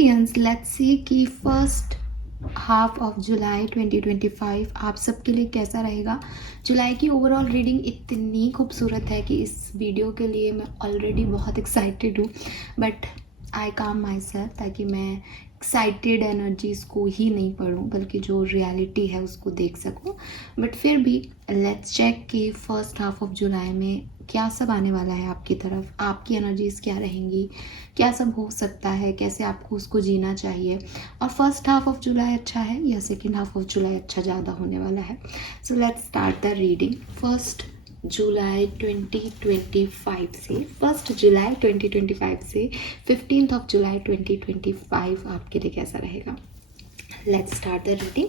Aquarians, let's see कि first half of July 2025 आप सबके लिए कैसा रहेगा। जुलाई की ओवरऑल रीडिंग इतनी खूबसूरत है कि इस वीडियो के लिए मैं ऑलरेडी बहुत एक्साइटेड हूँ, बट आई काम माई सेल्फ ताकि मैं एक्साइटेड एनर्जीज़ को ही नहीं पढ़ूँ बल्कि जो रियलिटी है उसको देख सकूँ। बट फिर भी लेट्स चेक कि फर्स्ट हाफ ऑफ जुलाई में क्या सब आने वाला है आपकी तरफ, आपकी एनर्जीज़ क्या रहेंगी, क्या सब हो सकता है, कैसे आपको उसको जीना चाहिए, और फर्स्ट हाफ ऑफ जुलाई अच्छा है या सेकेंड हाफ ऑफ जुलाई अच्छा ज़्यादा होने वाला है। So let's start the reading. First जुलाई 2025 से 15 ऑफ जुलाई 2025 आपके लिए कैसा रहेगा। Let's start the reading.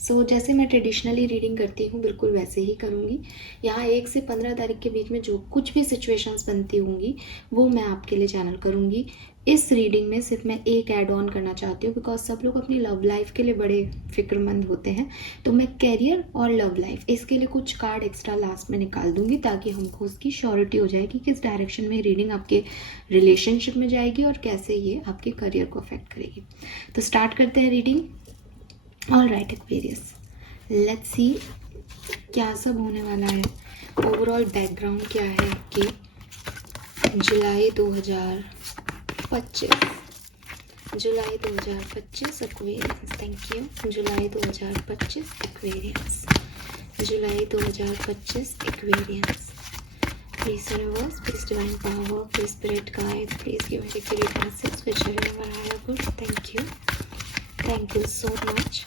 So जैसे मैं ट्रेडिशनली रीडिंग करती हूँ बिल्कुल वैसे ही करूँगी। यहाँ 1 से 15 तारीख के बीच में जो कुछ भी सिचुएशंस बनती होंगी वो मैं आपके लिए चैनल करूँगी। इस रीडिंग में सिर्फ मैं एक ऐड ऑन करना चाहती हूँ बिकॉज सब लोग अपनी लव लाइफ के लिए बड़े फिक्रमंद होते हैं, तो मैं कैरियर और लव लाइफ इसके लिए कुछ कार्ड एक्स्ट्रा लास्ट में निकाल दूँगी ताकि हमको उसकी श्योरिटी हो जाए कि किस डायरेक्शन में रीडिंग आपके रिलेशनशिप में जाएगी और कैसे ये आपके करियर को अफेक्ट करेगी। तो स्टार्ट करते हैं reading. All right Aquarius, let's see क्या सब होने वाला है। ओवरऑल बैकग्राउंड क्या है कि जुलाई 2025 Aquarians, thank you. July 2025 Aquarians, July 2025 Aquarians. Please universe, please divine power, please spirit guide, please give me accurate answers which are never higher good. Thank you so much.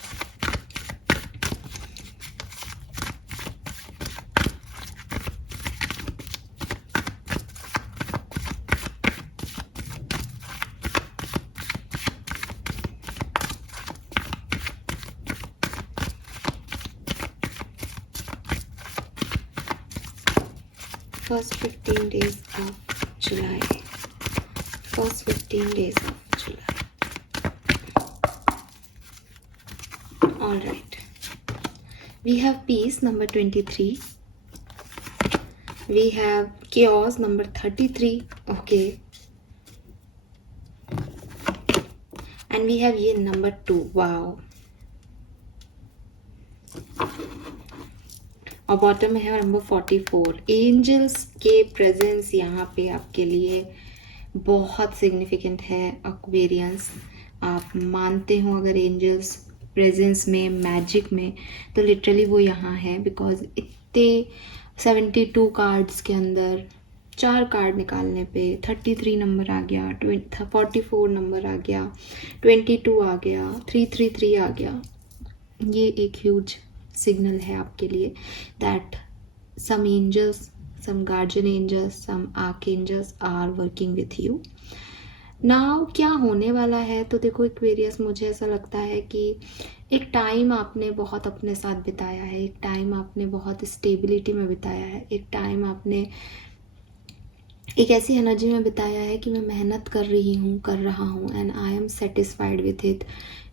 First 15 days of July. First 15 days of July. All right. We have peace number 23. We have chaos number 33. Okay. And we have ये number 2. Wow. और bottom में है number 44। Angels के presence यहाँ पे आपके लिए बहुत सिग्निफिकेंट है एक्वेरियंस। आप मानते हो अगर एंजल्स प्रेजेंस में, मैजिक में, तो लिटरली वो यहाँ है बिकॉज इतने 72 कार्ड्स के अंदर 4 कार्ड निकालने पे 33 नंबर आ गया, 44 नंबर आ गया, 22 आ गया, 333 आ गया। ये एक ह्यूज सिग्नल है आपके लिए that some angels, some guardian angels, some archangels are working with you now. क्या होने वाला है तो देखो एक्वेरियस, मुझे ऐसा लगता है कि एक टाइम आपने बहुत अपने साथ बिताया है, एक टाइम आपने बहुत स्टेबिलिटी में बिताया है, एक टाइम आपने एक ऐसी एनर्जी में बिताया है कि मैं मेहनत कर रहा हूँ and I am satisfied with it.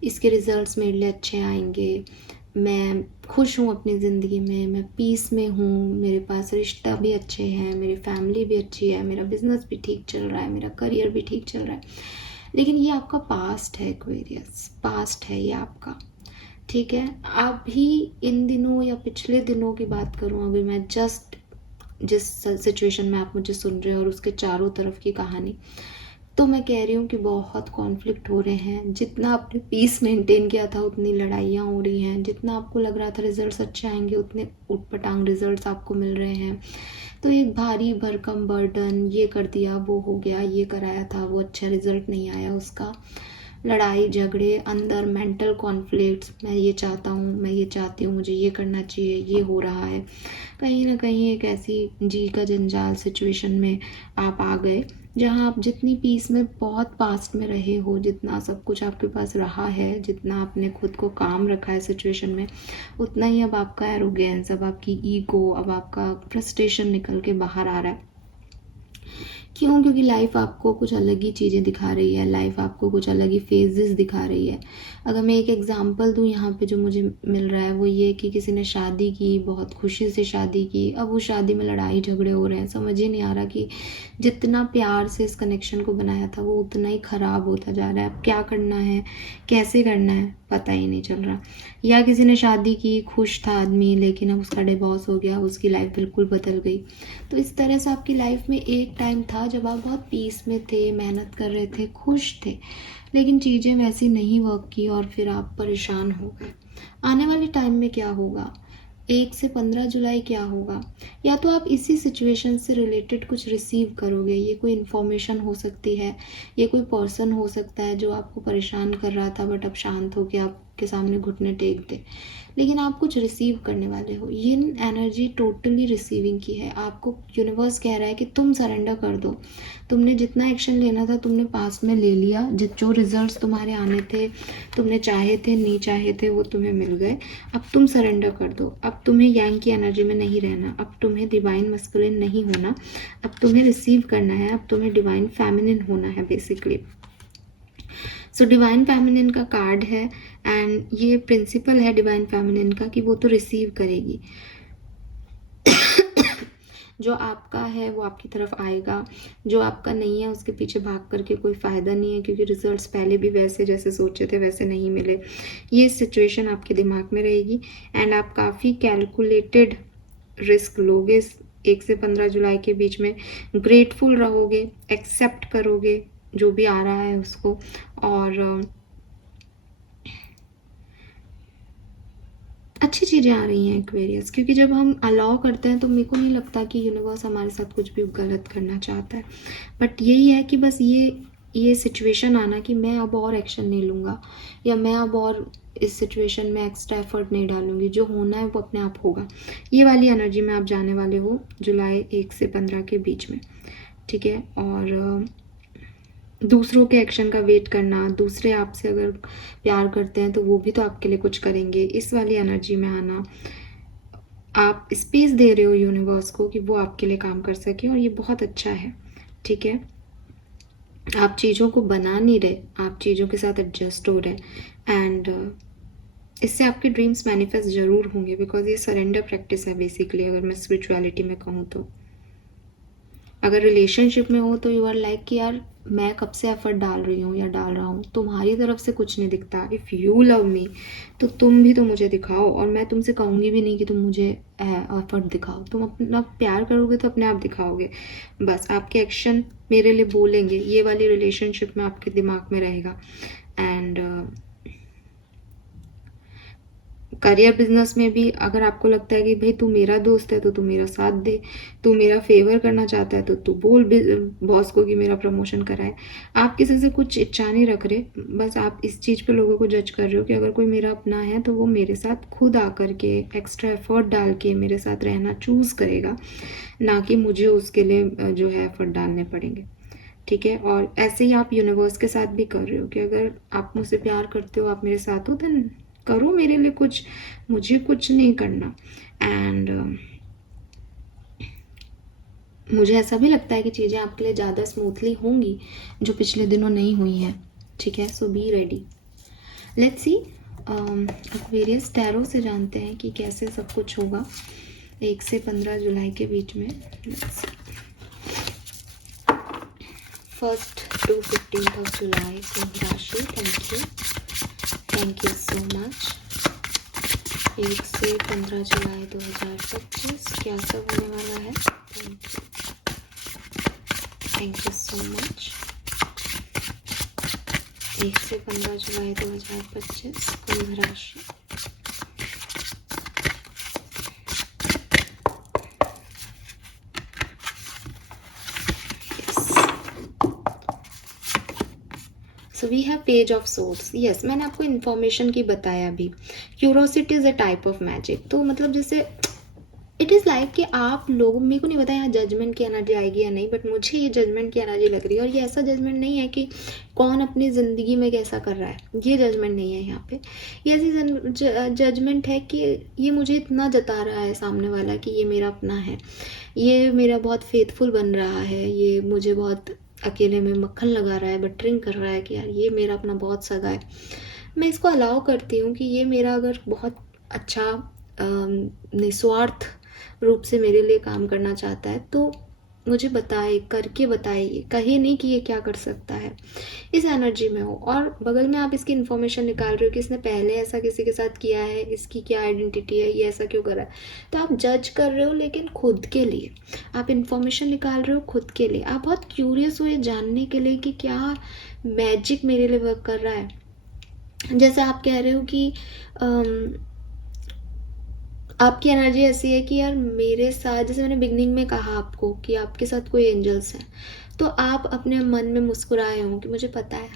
इसके रिजल्ट्स मेरे लिए अच्छे आएंगे, मैं खुश हूँ अपनी ज़िंदगी में, मैं पीस में हूँ, मेरे पास रिश्ता भी अच्छे हैं, मेरी फैमिली भी अच्छी है, मेरा बिजनेस भी ठीक चल रहा है, मेरा करियर भी ठीक चल रहा है। लेकिन ये आपका पास्ट है एक्वेरियस, पास्ट है ये आपका, ठीक है। अभी इन दिनों या पिछले दिनों की बात करूँ, अभी मैं जस्ट जिस सिचुएशन में आप मुझे सुन रहे हो और उसके चारों तरफ की कहानी, तो मैं कह रही हूँ कि बहुत कॉन्फ्लिक्ट हो रहे हैं। जितना आपने पीस मेंटेन किया था उतनी लड़ाइयाँ हो रही हैं, जितना आपको लग रहा था रिजल्ट्स अच्छे आएंगे उतने उटपटांग रिजल्ट्स आपको मिल रहे हैं। तो एक भारी भरकम बर्डन, ये कर दिया, वो हो गया, ये कराया था, वो अच्छा रिजल्ट नहीं आया उसका, लड़ाई झगड़े अंदर, मेंटल कॉन्फ्लिक्ट्स, मैं ये चाहता हूँ, मैं ये चाहती हूँ, मुझे ये करना चाहिए, ये हो रहा है। कहीं ना कहीं एक ऐसी जी का जंजाल सिचुएशन में आप आ गए जहाँ आप जितनी पीस में बहुत पास्ट में रहे हो, जितना सब कुछ आपके पास रहा है, जितना आपने खुद को काम रखा है सिचुएशन में, उतना ही अब आपका एरोगेंस, अब आपकी ईगो, अब आपका फ्रस्ट्रेशन निकल के बाहर आ रहा है। क्यों? क्योंकि लाइफ आपको कुछ अलग ही चीज़ें दिखा रही है, लाइफ आपको कुछ अलग ही फेजेस दिखा रही है। अगर मैं एक एग्जांपल दूँ यहाँ पे जो मुझे मिल रहा है वो ये कि किसी ने शादी की, बहुत खुशी से शादी की, अब उस शादी में लड़ाई झगड़े हो रहे हैं। समझ ही नहीं आ रहा कि जितना प्यार से इस कनेक्शन को बनाया था वो उतना ही ख़राब होता जा रहा है। अब क्या करना है, कैसे करना है, पता ही नहीं चल रहा। या किसी ने शादी की, खुश था आदमी, लेकिन अब उसका डिवोर्स हो गया, उसकी लाइफ बिल्कुल बदल गई। तो इस तरह से आपकी लाइफ में एक टाइम था जब आप बहुत पीस में थे, मेहनत कर रहे थे, खुश थे, लेकिन चीज़ें वैसी नहीं वर्क की और फिर आप परेशान हो गए। आने वाले टाइम में क्या होगा, 1 से 15 जुलाई क्या होगा, या तो आप इसी सिचुएशन से रिलेटेड कुछ रिसीव करोगे। ये कोई इन्फॉर्मेशन हो सकती है, ये कोई पर्सन हो सकता है जो आपको परेशान कर रहा था बट अब शांत होकर आपके सामने घुटने टेक दे, लेकिन आप कुछ रिसीव करने वाले हो। ये एनर्जी टोटली रिसीविंग की है। आपको यूनिवर्स कह रहा है कि तुम सरेंडर कर दो। तुमने जितना एक्शन लेना था तुमने पास्ट में ले लिया, जो रिजल्ट्स तुम्हारे आने थे, तुमने चाहे थे नहीं चाहे थे वो तुम्हें मिल गए। अब तुम सरेंडर कर दो। अब तुम्हें यांग की एनर्जी में नहीं रहना, अब तुम्हें डिवाइन मस्कुलिन नहीं होना, अब तुम्हें रिसीव करना है, अब तुम्हें डिवाइन फेमिनिन होना है बेसिकली। सो डिवाइन फेमिनिन का कार्ड है एंड ये प्रिंसिपल है डिवाइन फेमिनिन का कि वो तो रिसीव करेगी। जो आपका है वो आपकी तरफ आएगा, जो आपका नहीं है उसके पीछे भाग करके कोई फ़ायदा नहीं है, क्योंकि रिजल्ट्स पहले भी वैसे जैसे सोचे थे वैसे नहीं मिले। ये सिचुएशन आपके दिमाग में रहेगी एंड आप काफ़ी कैलकुलेटेड रिस्क लोगे 1 से 15 जुलाई के बीच में। ग्रेटफुल रहोगे, एक्सेप्ट करोगे जो भी आ रहा है उसको, और अच्छी चीज़ें आ रही हैं एक्वेरियस, क्योंकि जब हम अलाउ करते हैं तो मेरे को नहीं लगता कि यूनिवर्स हमारे साथ कुछ भी गलत करना चाहता है। बट यही है कि बस ये सिचुएशन आना कि मैं अब और एक्शन नहीं लूँगा, या मैं अब और इस सिचुएशन में एक्स्ट्रा एफर्ट नहीं डालूंगी, जो होना है वो अपने आप होगा। ये वाली एनर्जी में आप जाने वाले हो जुलाई 1 से 15 के बीच में, ठीक है। और दूसरों के एक्शन का वेट करना, दूसरे आपसे अगर प्यार करते हैं तो वो भी तो आपके लिए कुछ करेंगे, इस वाली एनर्जी में आना। आप स्पेस दे रहे हो यूनिवर्स को कि वो आपके लिए काम कर सके, और ये बहुत अच्छा है, ठीक है। आप चीज़ों को बना नहीं रहे, आप चीज़ों के साथ एडजस्ट हो रहे एंड इससे आपके ड्रीम्स मैनिफेस्ट ज़रूर होंगे, बिकॉज ये सरेंडर प्रैक्टिस है बेसिकली। अगर मैं स्पिरिचुअलिटी में कहूँ तो अगर रिलेशनशिप में हो तो यू आर लाइक कि यार मैं कब से एफर्ट डाल रही हूँ या डाल रहा हूँ, तुम्हारी तरफ से कुछ नहीं दिखता। इफ़ यू लव मी तो तुम भी तो मुझे दिखाओ, और मैं तुमसे कहूँगी भी नहीं कि तुम मुझे एफर्ट दिखाओ। तुम अपना प्यार करोगे तो अपने आप दिखाओगे, बस आपके एक्शन मेरे लिए बोलेंगे। ये वाली रिलेशनशिप में आपके दिमाग में रहेगा। एंड करियर बिजनेस में भी अगर आपको लगता है कि भाई तू मेरा दोस्त है तो तू मेरा साथ दे, तू मेरा फेवर करना चाहता है तो तू बोल बॉस को कि मेरा प्रमोशन कराए। आप किसी से कुछ इच्छा नहीं रख रहे, बस आप इस चीज़ पे लोगों को जज कर रहे हो कि अगर कोई मेरा अपना है तो वो मेरे साथ खुद आकर के एक्स्ट्रा एफर्ट डाल के मेरे साथ रहना चूज़ करेगा, ना कि मुझे उसके लिए जो है एफर्ट डालने पड़ेंगे, ठीक है। और ऐसे ही आप यूनिवर्स के साथ भी कर रहे हो कि अगर आप मुझसे प्यार करते हो, आप मेरे साथ हो, देन करो मेरे लिए कुछ, मुझे कुछ नहीं करना। एंड मुझे ऐसा भी लगता है कि चीज़ें आपके लिए ज़्यादा स्मूथली होंगी जो पिछले दिनों नहीं हुई हैं, ठीक है। So be ready. Let's see, Aquarius tarot से जानते हैं कि कैसे सब कुछ होगा 1 से 15 जुलाई के बीच में। फर्स्ट टू 15 जुलाई कुंभ राशि। Thank you so much. 1 से 15 जुलाई 2025 क्या सब होने वाला है। Thank you so much. 1 से 15 जुलाई 2025 कुंभ राशि। So we have page of swords. Yes, मैंने आपको इन्फॉर्मेशन की बताया भी। Curiosity is a type of magic. तो मतलब जैसे इट इज़ लाइक कि आप लोग, मेरे को नहीं पता यहाँ जजमेंट की एनर्जी आएगी या नहीं, बट मुझे ये जजमेंट की एनर्जी लग रही है। और ये ऐसा जजमेंट नहीं है कि कौन अपनी ज़िंदगी में कैसा कर रहा है, ये जजमेंट नहीं है यहाँ पे। ये ऐसी जजमेंट है कि ये मुझे इतना जता रहा है सामने वाला कि ये मेरा अपना है, ये मेरा बहुत फेथफुल बन रहा है, ये मुझे बहुत अकेले में मक्खन लगा रहा है, बटरिंग कर रहा है कि यार ये मेरा अपना बहुत सगा है। मैं इसको अलाउ करती हूँ कि ये मेरा अगर बहुत अच्छा निस्वार्थ रूप से मेरे लिए काम करना चाहता है तो मुझे बताए, करके बताए, कहे नहीं कि ये क्या कर सकता है, इस एनर्जी में हो। और बगल में आप इसकी इन्फॉर्मेशन निकाल रहे हो कि इसने पहले ऐसा किसी के साथ किया है, इसकी क्या आइडेंटिटी है, ये ऐसा क्यों कर रहा है। तो आप जज कर रहे हो लेकिन खुद के लिए, आप इन्फॉर्मेशन निकाल रहे हो खुद के लिए, आप बहुत क्यूरियस हो ये जानने के लिए कि क्या मैजिक मेरे लिए वर्क कर रहा है। जैसे आप कह रहे हो कि आपकी एनर्जी ऐसी है कि यार मेरे साथ, जैसे मैंने बिगनिंग में कहा आपको कि आपके साथ कोई एंजल्स हैं, तो आप अपने मन में मुस्कुराए हो कि मुझे पता है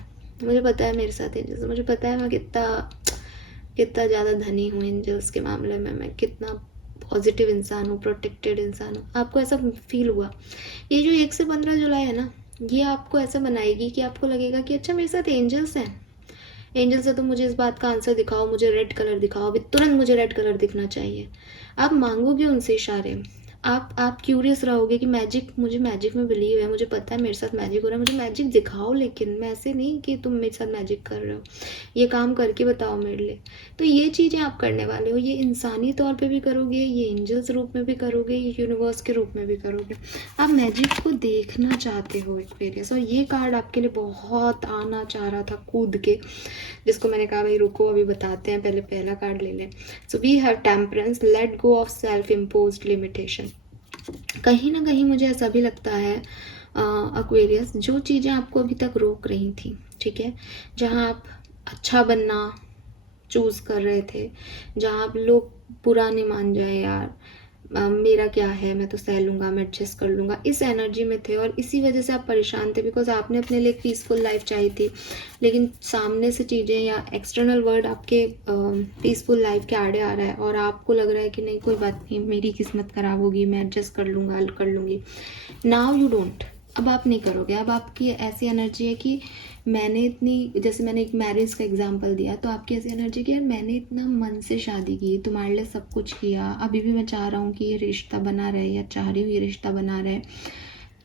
मेरे साथ एंजल्स है, मुझे पता है मैं कितना ज़्यादा धनी हूँ एंजल्स के मामले में, मैं कितना पॉजिटिव इंसान हूँ, प्रोटेक्टेड इंसान हूँ। आपको ऐसा फील हुआ। ये जो 1 से 15 जुलाई है ना, ये आपको ऐसा बनाएगी कि आपको लगेगा कि अच्छा मेरे साथ एंजल्स हैं। एंजल से तो मुझे इस बात का आंसर दिखाओ, मुझे रेड कलर दिखाओ, अभी तुरंत मुझे रेड कलर दिखना चाहिए। आप मांगोगे उनसे इशारे, आप क्यूरियस रहोगे कि मुझे मैजिक में बिलीव है, मुझे पता है मेरे साथ मैजिक हो रहा है, मुझे मैजिक दिखाओ, लेकिन मैं ऐसे नहीं कि तुम मेरे साथ मैजिक कर रहे हो, ये काम करके बताओ मेरे लिए। तो ये चीज़ें आप करने वाले हो, ये इंसानी तौर पे भी करोगे, ये एंजल्स रूप में भी करोगे, ये यूनिवर्स के रूप में भी करोगे। आप मैजिक को देखना चाहते हो एक्वेरियस, और ये कार्ड आपके लिए बहुत आना चाह रहा था कूद के, जिसको मैंने कहा भाई रुको अभी बताते हैं, पहले पहला कार्ड ले लें। So we have temperance, let go of self imposed limitation. कहीं ना कहीं मुझे ऐसा भी लगता है एक्वेरियस, जो चीज़ें आपको अभी तक रोक रही थी, ठीक है, जहाँ आप अच्छा बनना चूज़ कर रहे थे, जहाँ आप लोग बुरा नहीं मान जाए यार, मेरा क्या है, मैं तो सह लूँगा, मैं एडजस्ट कर लूँगा, इस एनर्जी में थे। और इसी वजह से आप परेशान थे, बिकॉज आपने अपने लिए एक पीसफुल लाइफ चाहिए थी, लेकिन सामने से चीज़ें या एक्सटर्नल वर्ल्ड आपके पीसफुल लाइफ के आड़े आ रहा है, और आपको लग रहा है कि नहीं कोई बात नहीं, मेरी किस्मत ख़राब होगी, मैं एडजस्ट कर लूँगा, कर लूँगी। नाउ यू डोंट, अब आप नहीं करोगे। अब आपकी ऐसी एनर्जी है कि मैंने इतनी, जैसे मैंने एक मैरिज का एग्जांपल दिया, तो आपकी ऐसी एनर्जी कि यार मैंने इतना मन से शादी की, तुम्हारे लिए सब कुछ किया, अभी भी मैं चाह रहा हूँ कि ये रिश्ता बना रहे, या चाह रही हूँ ये रिश्ता बना रहे,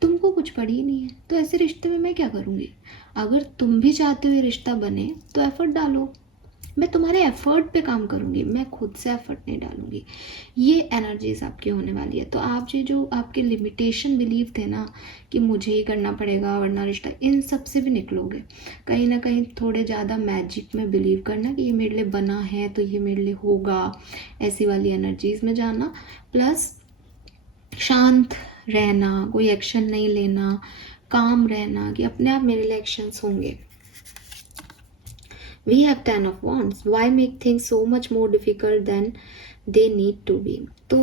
तुमको कुछ पड़ी ही नहीं है, तो ऐसे रिश्ते में मैं क्या करूँगी। अगर तुम भी चाहते हो ये रिश्ता बने तो एफर्ट डालो, मैं तुम्हारे एफर्ट पे काम करूँगी, मैं खुद से एफर्ट नहीं डालूँगी। ये एनर्जीज आपकी होने वाली है। तो आप जो आपके लिमिटेशन बिलीव थे ना कि मुझे ही करना पड़ेगा वरना रिश्ता, इन सब से भी निकलोगे। कहीं ना कहीं थोड़े ज़्यादा मैजिक में बिलीव करना कि ये मेरे लिए बना है तो ये मेरे लिए होगा, ऐसी वाली एनर्जीज में जाना। प्लस शांत रहना, कोई एक्शन नहीं लेना, काम रहना कि अपने आप मेरे लिए एक्शंस होंगे। We have 10 of wands. Why make things so much more difficult than they need to be? तो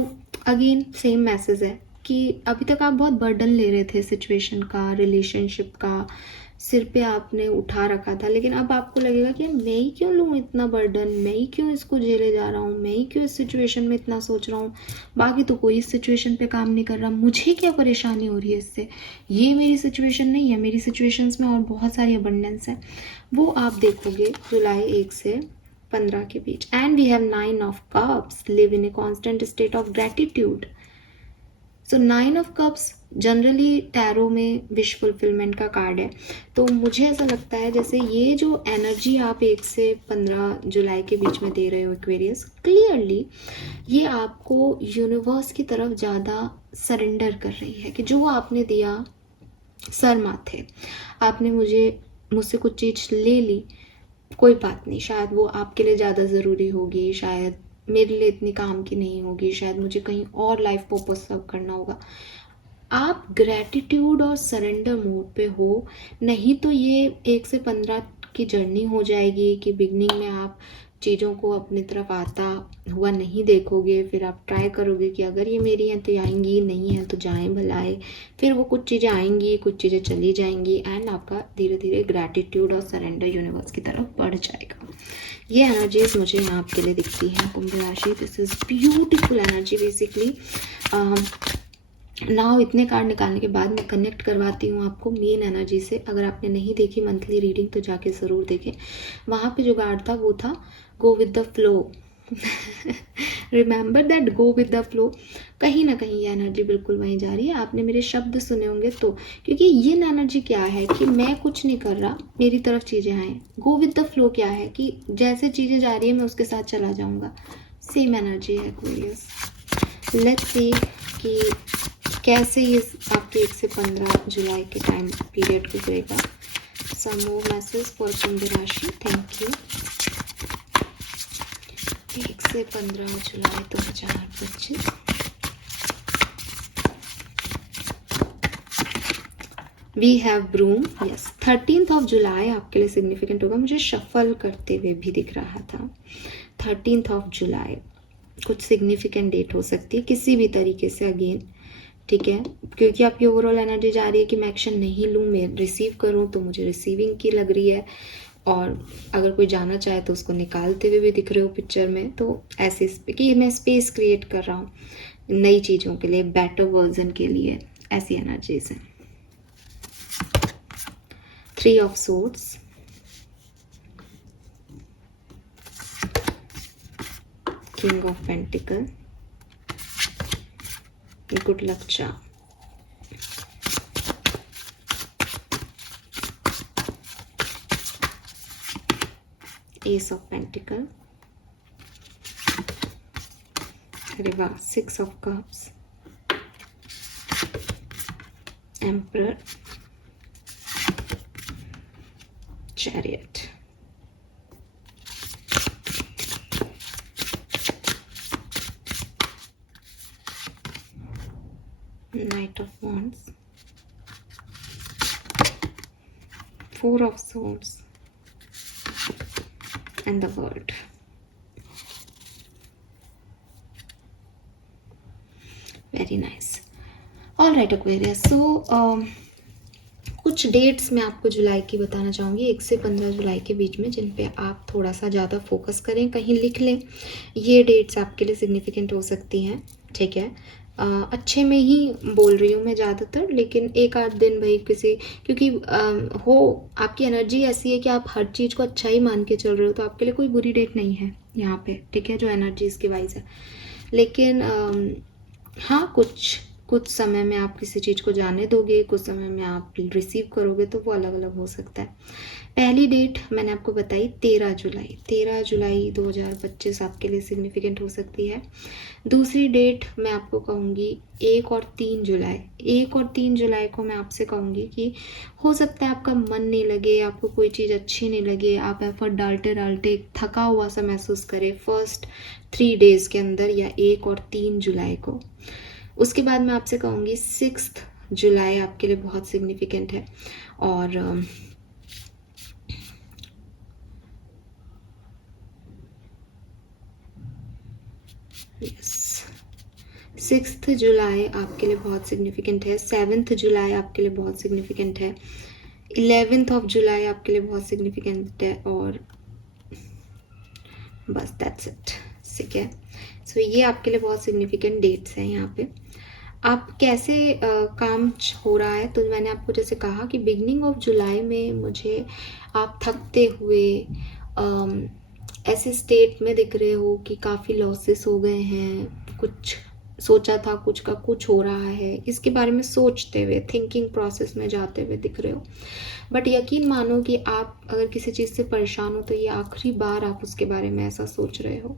अगेन सेम मैसेज है कि अभी तक आप बहुत बर्डन ले रहे थे सिचुएशन का, रिलेशनशिप का, सिर पे आपने उठा रखा था, लेकिन अब आपको लगेगा कि मैं ही क्यों लूँ इतना बर्डन, मैं ही क्यों इसको झेले जा रहा हूँ, मैं ही क्यों इस सिचुएशन में इतना सोच रहा हूँ, बाकी तो कोई इस सिचुएशन पे काम नहीं कर रहा, मुझे क्या परेशानी हो रही है इससे, ये मेरी सिचुएशन नहीं है, मेरी सिचुएशंस में और बहुत सारी अबंडेंस है। वो आप देखोगे जुलाई 1 से 15 के बीच। And we have 9 of cups, live in a constant state of gratitude. So 9 of cups generally tarot में विश फुलफिलमेंट का कार्ड है। तो मुझे ऐसा लगता है जैसे ये जो एनर्जी आप 1 से 15 जुलाई के बीच में दे रहे हो एक्वेरियस, क्लियरली ये आपको यूनिवर्स की तरफ ज़्यादा सरेंडर कर रही है कि जो आपने दिया सर माथे, आपने मुझसे कुछ चीज़ ले ली, कोई बात नहीं, शायद वो आपके लिए ज़्यादा ज़रूरी होगी, शायद मेरे लिए इतनी काम की नहीं होगी, शायद मुझे कहीं और लाइफ पर्पस सर्व करना होगा। आप ग्रैटिट्यूड और सरेंडर मोड पे हो, नहीं तो ये 1 से 15 की जर्नी हो जाएगी कि बिगनिंग में आप चीज़ों को अपनी तरफ आता हुआ नहीं देखोगे, फिर आप ट्राई करोगे कि अगर ये मेरी हैं तो ये आएंगी, नहीं है तो जाएं भलाए, फिर वो कुछ चीज़ें आएंगी, कुछ चीज़ें चली जाएंगी, एंड आपका धीरे धीरे ग्रैटिट्यूड और सरेंडर यूनिवर्स की तरफ बढ़ जाएगा। ये एनर्जीज मुझे यहाँ आपके लिए दिखती हैं कुंभ राशि। This is beautiful energy basically. Now इतने कार्ड निकालने के बाद मैं कनेक्ट करवाती हूँ आपको मेन एनर्जी से। अगर आपने नहीं देखी मंथली रीडिंग तो जाके ज़रूर देखें। वहाँ पे जो कार्ड था वो था go with the flow. Remember that, go with the flow. कहीं ना कहीं ये एनर्जी बिल्कुल वहीं जा रही है। आपने मेरे शब्द सुने होंगे तो, क्योंकि ये एनर्जी क्या है कि मैं कुछ नहीं कर रहा, मेरी तरफ चीज़ें आए। गो विद द फ्लो क्या है कि जैसे चीज़ें जा रही है मैं उसके साथ चला जाऊँगा। सेम एनर्जी है एक्वेरियस। लेट्स सी कि कैसे ये आपके 1 से 15 जुलाई के टाइम पीरियड गुजरेगा। सम मोर मैसेज फॉर कुंभ राशि। Thank you. 1 से 15 जुलाई 2025। We have broom. Yes, 13th of जुलाई आपके लिए सिग्निफिकेंट होगा। मुझे शफल करते हुए भी दिख रहा था। 13th ऑफ जुलाई कुछ सिग्निफिकेंट डेट हो सकती है किसी भी तरीके से, अगेन ठीक है, क्योंकि आपकी ओवरऑल एनर्जी जा रही है कि मैं एक्शन नहीं लूँ, मैं रिसीव करूँ, तो मुझे रिसीविंग की लग रही है। और अगर कोई जाना चाहे तो उसको निकालते हुए भी दिख रहे हो पिक्चर में। तो ऐसे कि मैं स्पेस क्रिएट कर रहा हूँ नई चीज़ों के लिए, बेटर वर्जन के लिए, ऐसी एनर्जीज हैं। 3 of swords, king of pentacle, good luck charm, S of pentacle, अरे वाह, 6 of cups, emperor, chariot, Knight of Wands, 4 of Swords, and the World. Very nice. All right, Aquarius. So, कुछ dates मैं आपको जुलाई की बताना चाहूँगी, 1 से 15 जुलाई के बीच में, जिन पे आप थोड़ा सा ज़्यादा फोकस करें, कहीं लिख लें। ये डेट्स आपके लिए सिग्निफिकेंट हो सकती हैं, ठीक है। अच्छे में ही बोल रही हूँ मैं ज़्यादातर, लेकिन एक आध दिन भाई किसी, क्योंकि हो आपकी एनर्जी ऐसी है कि आप हर चीज़ को अच्छा ही मान के चल रहे हो, तो आपके लिए कोई बुरी डेट नहीं है यहाँ पे, ठीक है, जो एनर्जी इसके वाइज है। लेकिन हाँ, कुछ समय में आप किसी चीज़ को जाने दोगे, कुछ समय में आप रिसीव करोगे, तो वो अलग अलग हो सकता है। पहली डेट मैंने आपको बताई 13 जुलाई 2025 आपके लिए सिग्निफिकेंट हो सकती है। दूसरी डेट मैं आपको कहूँगी 1 और 3 जुलाई। 1 और 3 जुलाई को मैं आपसे कहूँगी कि हो सकता है आपका मन नहीं लगे, आपको कोई चीज़ अच्छी नहीं लगे, आप एफर्ट डालते डालते थका हुआ सा महसूस करें फर्स्ट 3 डेज़ के अंदर, या 1 और 3 जुलाई को। उसके बाद मैं आपसे कहूँगी 6 जुलाई आपके लिए बहुत सिग्निफिकेंट है। और यस, 6 जुलाई आपके लिए बहुत सिग्निफिकेंट है। 7 जुलाई आपके लिए बहुत सिग्निफिकेंट है। 11th ऑफ जुलाई आपके लिए बहुत सिग्निफिकेंट है। और बस दैट्स इट, ठीक है। सो ये आपके लिए बहुत सिग्निफिकेंट डेट्स हैं यहाँ पे। आप कैसे काम हो रहा है, तो मैंने आपको जैसे कहा कि बिगनिंग ऑफ जुलाई में मुझे आप थकते हुए ऐसे स्टेट में दिख रहे हो कि काफ़ी लॉसेस हो गए हैं, कुछ सोचा था कुछ का कुछ हो रहा है, इसके बारे में सोचते हुए थिंकिंग प्रोसेस में जाते हुए दिख रहे हो। बट यकीन मानो कि आप अगर किसी चीज़ से परेशान हो तो ये आखिरी बार आप उसके बारे में ऐसा सोच रहे हो।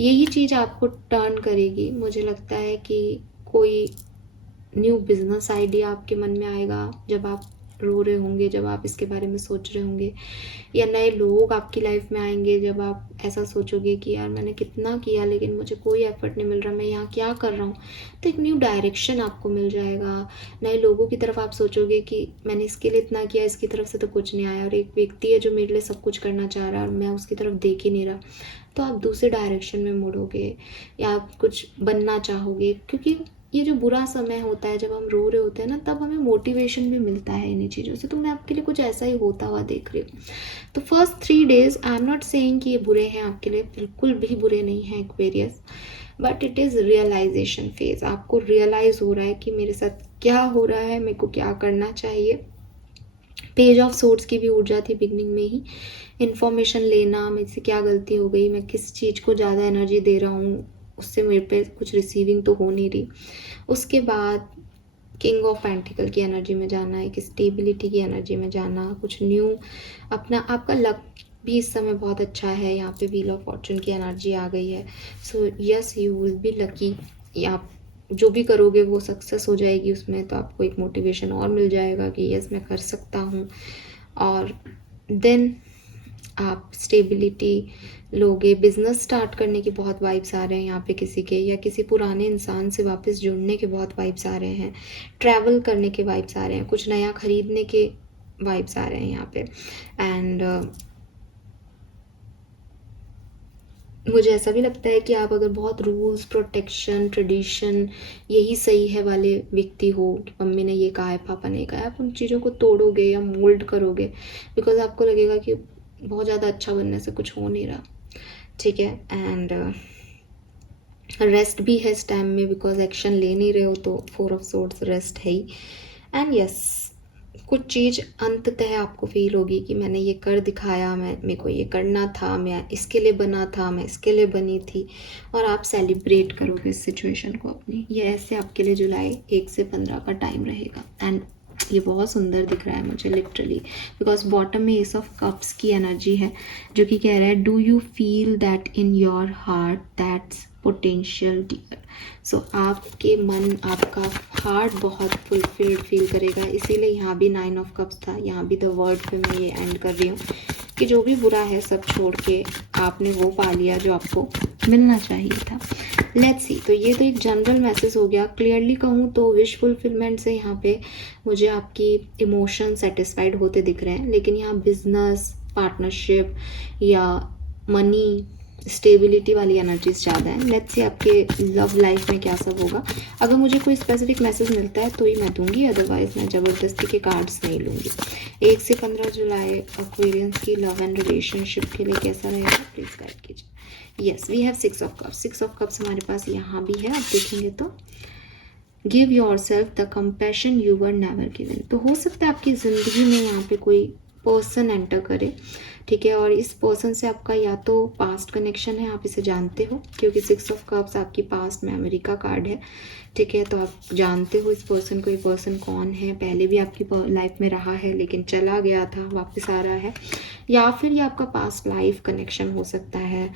यही चीज़ आपको टर्न करेगी। मुझे लगता है कि कोई न्यू बिजनेस आइडिया आपके मन में आएगा जब आप रो रहे होंगे जब आप इसके बारे में सोच रहे होंगे, या नए लोग आपकी लाइफ में आएंगे जब आप ऐसा सोचोगे कि यार मैंने कितना किया लेकिन मुझे कोई एफर्ट नहीं मिल रहा, मैं यहाँ क्या कर रहा हूँ। तो एक न्यू डायरेक्शन आपको मिल जाएगा। नए लोगों की तरफ आप सोचोगे कि मैंने इसके लिए इतना किया, इसकी तरफ से तो कुछ नहीं आया, और एक व्यक्ति है जो मेरे लिए सब कुछ करना चाह रहा है और मैं उसकी तरफ देख ही नहीं रहा। तो आप दूसरे डायरेक्शन में मुड़ोगे या आप कुछ बनना चाहोगे, क्योंकि ये जो बुरा समय होता है जब हम रो रहे होते हैं ना, तब हमें मोटिवेशन भी मिलता है इन्हीं चीज़ों से। तो मैं आपके लिए कुछ ऐसा ही होता हुआ देख रही हूँ। तो first 3 days I am not saying कि ये बुरे हैं आपके लिए, बिल्कुल भी बुरे नहीं हैं Aquarius, but it is realization phase. आपको रियलाइज़ हो रहा है कि मेरे साथ क्या हो रहा है, मेरे को क्या करना चाहिए। पेज ऑफ सोर्ड्स की भी ऊर्जा थी बिगनिंग में ही, इन्फॉर्मेशन लेना, मेरे से क्या गलती हो गई, मैं किस चीज़ को ज़्यादा एनर्जी दे रहा हूँ, उससे मेरे पे कुछ रिसीविंग तो हो नहीं रही। उसके बाद किंग ऑफ पेंटिकल की एनर्जी में जाना, एक स्टेबिलिटी की एनर्जी में जाना, कुछ न्यू अपना, आपका लक भी इस समय बहुत अच्छा है। यहाँ पे व्हील ऑफ फॉर्चून की एनर्जी आ गई है। So yes, you will be lucky. आप जो भी करोगे वो सक्सेस हो जाएगी उसमें, तो आपको एक मोटिवेशन और मिल जाएगा कि यस मैं कर सकता हूँ। और देन आप स्टेबिलिटी लोगे। बिजनेस स्टार्ट करने की बहुत वाइब्स आ रहे हैं यहाँ पे किसी के, या किसी पुराने इंसान से वापस जुड़ने के बहुत वाइब्स आ रहे हैं। ट्रैवल करने के वाइब्स आ रहे हैं, कुछ नया खरीदने के वाइब्स आ रहे हैं यहाँ पे। एंड मुझे ऐसा भी लगता है कि आप अगर बहुत रूल्स, प्रोटेक्शन, ट्रेडिशन यही सही है वाले व्यक्ति हो, कि मम्मी ने ये कहा है, पापा ने कहा है, आप उन चीज़ों को तोड़ोगे या मोल्ड करोगे, बिकॉज आपको लगेगा कि बहुत ज़्यादा अच्छा बनने से कुछ हो नहीं रहा। ठीक है। एंड रेस्ट भी है इस टाइम में, बिकॉज एक्शन ले नहीं रहे हो, तो 4 ऑफ सोर्ड्स रेस्ट है ही। एंड यस, कुछ चीज़ अंततः आपको फील होगी कि मैंने ये कर दिखाया, मेरे को ये करना था, मैं इसके लिए बना था, मैं इसके लिए बनी थी, और आप सेलिब्रेट करोगे इस सिचुएशन को अपनी। ये ऐसे आपके लिए जुलाई 1 से 15 का टाइम रहेगा। एंड ये बहुत सुंदर दिख रहा है मुझे लिटरली, बिकॉज बॉटम में एस ऑफ कप्स की एनर्जी है, जो कि कह रहा है do you feel that in your heart that's potential dear. So आपके मन, आपका हार्ट बहुत फुलफिल्ड फील करेगा। इसीलिए यहाँ भी 9 ऑफ कप्स था, यहाँ भी द वर्ड पे मैं ये एंड कर रही हूँ कि जो भी बुरा है सब छोड़ के आपने वो पा लिया जो आपको मिलना चाहिए था। Let's see. तो ये तो एक जनरल मैसेज हो गया। क्लियरली कहूँ तो विश फुलफिलमेंट से यहाँ पे मुझे आपकी इमोशन सेटिस्फाइड होते दिख रहे हैं, लेकिन यहाँ बिजनेस, पार्टनरशिप या मनी, स्टेबिलिटी वाली एनर्जीज ज़्यादा है। लेट्स सी आपके लव लाइफ में क्या सब होगा। अगर मुझे कोई स्पेसिफिक मैसेज मिलता है तो ही मैं दूंगी, अदरवाइज मैं ज़बरदस्ती के कार्ड्स नहीं लूँगी। 1 से 15 जुलाई एक्वेरियंस की लव एंड रिलेशनशिप के लिए कैसा रहेगा, प्लीज़ गाइड कीजिए। Yes, we have 6 of cups. 6 of cups हमारे पास यहाँ भी है, आप देखेंगे तो give yourself the compassion you were never given. तो हो सकता है आपकी ज़िंदगी में यहाँ पे कोई पर्सन एंटर करे, ठीक है, और इस पर्सन से आपका या तो पास्ट कनेक्शन है, आप इसे जानते हो, क्योंकि 6 ऑफ कप्स आपकी पास्ट मेमोरी का कार्ड है, ठीक है। तो आप जानते हो इस पर्सन को, ये पर्सन कौन है, पहले भी आपकी लाइफ में रहा है लेकिन चला गया था, वापस आ रहा है, या फिर ये आपका पास्ट लाइफ कनेक्शन हो सकता है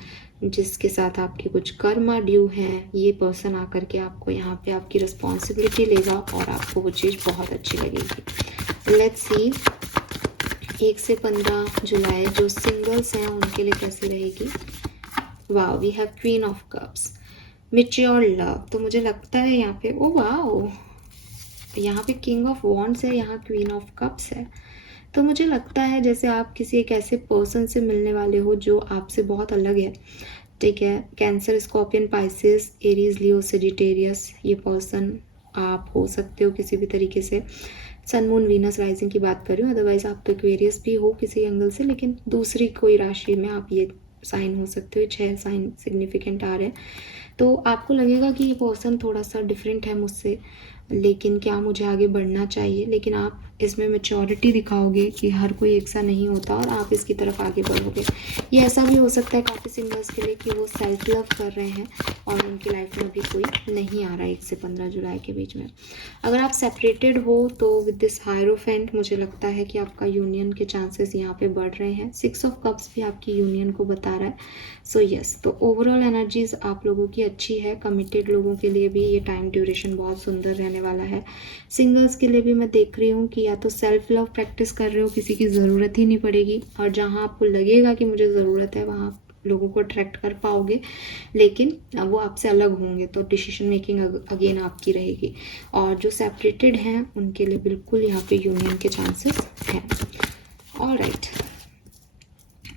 जिसके साथ आपके कुछ कर्मा ड्यू हैं। ये पर्सन आकर के आपको यहाँ पे आपकी रिस्पॉन्सिबिलिटी लेगा और आपको वो चीज़ बहुत अच्छी लगेगी। लेट्स सी 1 से 15 जुलाई जो सिंगल्स हैं उनके लिए कैसी रहेगी। वाह, we have queen of cups, mature love. तो मुझे लगता है यहाँ पे, ओ वाह, यहाँ पे किंग ऑफ वॉन्ड्स है, यहाँ क्वीन ऑफ कप्स है। तो मुझे लगता है जैसे आप किसी एक ऐसे पर्सन से मिलने वाले हो जो आपसे बहुत अलग है, ठीक है। कैंसर, स्कॉर्पियन, पाइसेस, एरीज, लियो, सेजिटेरियस, ये पर्सन आप हो सकते हो किसी भी तरीके से। सन, मून, वीनस, राइजिंग की बात कर रही हूँ, अदरवाइज आप तो एक्वेरियस भी हो किसी एंगल से, लेकिन दूसरी कोई राशि में आप ये साइन हो सकते हो। 6 साइन सिग्निफिकेंट आ रहे हैं। तो आपको लगेगा कि ये पर्सन थोड़ा सा डिफरेंट है मुझसे, लेकिन क्या मुझे आगे बढ़ना चाहिए, लेकिन आप इसमें मैच्योरिटी दिखाओगे कि हर कोई एक सा नहीं होता और आप इसकी तरफ आगे बढ़ोगे। ये ऐसा भी हो सकता है काफ़ी सिंगल्स के लिए कि वो सेल्फ लव कर रहे हैं और उनकी लाइफ में भी कोई नहीं आ रहा है 1 से 15 जुलाई के बीच में। अगर आप सेपरेटेड हो तो विद दिस हायरोफेंट मुझे लगता है कि आपका यूनियन के चांसेस यहाँ पे बढ़ रहे हैं। 6 ऑफ कप्स भी आपकी यूनियन को बता रहा है। सो यस, तो ओवरऑल एनर्जीज आप लोगों की अच्छी है। कमिटेड लोगों के लिए भी ये टाइम ड्यूरेशन बहुत सुंदर रहने होने वाला है। सिंगल्स के लिए भी मैं देख रही हूँ कि या तो सेल्फ लव प्रैक्टिस कर रहे हो, किसी की ज़रूरत ही नहीं पड़ेगी, और जहाँ आपको लगेगा कि मुझे ज़रूरत है वहाँ लोगों को अट्रैक्ट कर पाओगे, लेकिन वो आपसे अलग होंगे तो डिसीजन मेकिंग अगेन आपकी रहेगी। और जो सेपरेटेड हैं उनके लिए बिल्कुल यहाँ पे यूनियन के चांसेस हैं। ऑलराइट,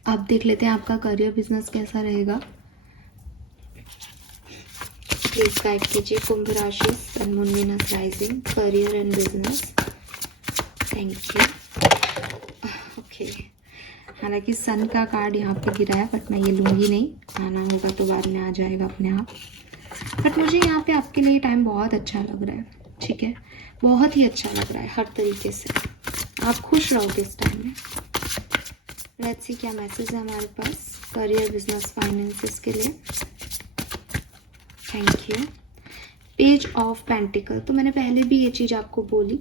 अब देख लेते हैं आपका करियर बिजनेस कैसा रहेगा। प्लीज गाइड कीजिए कुंभ राशि, sun moon Venus rising, career and business. Thank you. Okay, हालांकि सन का कार्ड यहाँ पे गिरा है बट मैं ये लूँगी नहीं, आना होगा तो बाद में आ जाएगा अपने आप। बट मुझे यहाँ पे आपके लिए टाइम बहुत अच्छा लग रहा है, ठीक है, बहुत ही अच्छा लग रहा है हर तरीके से, आप खुश रहोगे इस टाइम में। लेट्स सी क्या मैसेज है हमारे पास करियर बिजनेस फाइनेंसेस के लिए। Thank you. Page of pentacles, तो मैंने पहले भी ये चीज़ आपको बोली,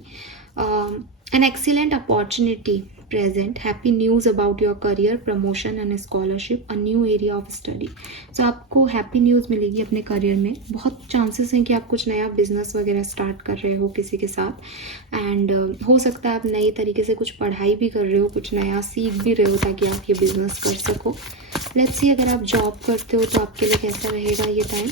an excellent opportunity present, happy news about your career, promotion and scholarship, a new area of study. So आपको हैप्पी न्यूज़ मिलेगी अपने करियर में, बहुत चांसेस हैं कि आप कुछ नया बिजनेस वगैरह स्टार्ट कर रहे हो किसी के साथ, एंड हो सकता है आप नई तरीके से कुछ पढ़ाई भी कर रहे हो, कुछ नया सीख भी रहे हो ताकि आप ये बिजनेस कर सको। लेट्स सी अगर आप जॉब करते हो तो आपके लिए कैसा रहेगा ये time.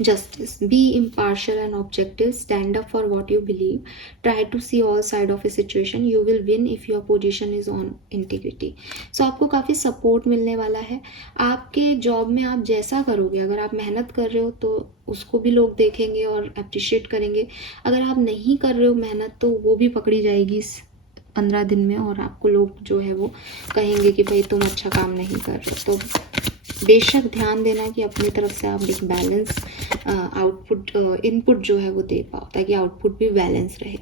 Justice, be impartial and objective, stand up for what you believe, try to see all side of a situation, you will win if your position is on integrity. So आपको काफ़ी सपोर्ट मिलने वाला है। आपके job में आप जैसा करोगे, अगर आप मेहनत कर रहे हो तो उसको भी लोग देखेंगे और अप्रिशिएट करेंगे, अगर आप नहीं कर रहे हो मेहनत तो वो भी पकड़ी जाएगी इस 15 दिन में, और आपको लोग जो है वो कहेंगे कि भाई तुम अच्छा काम नहीं कर रहे हो। तो बेशक ध्यान देना कि अपनी तरफ से आप एक बैलेंस आउटपुट इनपुट जो है वो दे पाओ ताकि आउटपुट भी बैलेंस रहे।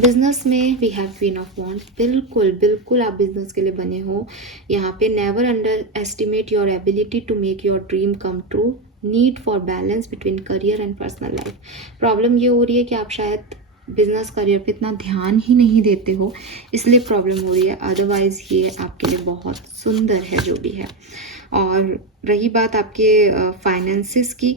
बिजनेस में वी हैव क्वीन ऑफ वॉन्ड, बिल्कुल बिल्कुल आप बिजनेस के लिए बने हो यहाँ पे। Never underestimate your ability to make your dream come true, need for balance between career and personal life. Problem ये हो रही है कि आप शायद बिजनेस करियर पे इतना ध्यान ही नहीं देते हो, इसलिए प्रॉब्लम हो रही है, अदरवाइज ये आपके लिए बहुत सुंदर है जो भी है। और रही बात आपके फाइनेंसिस की,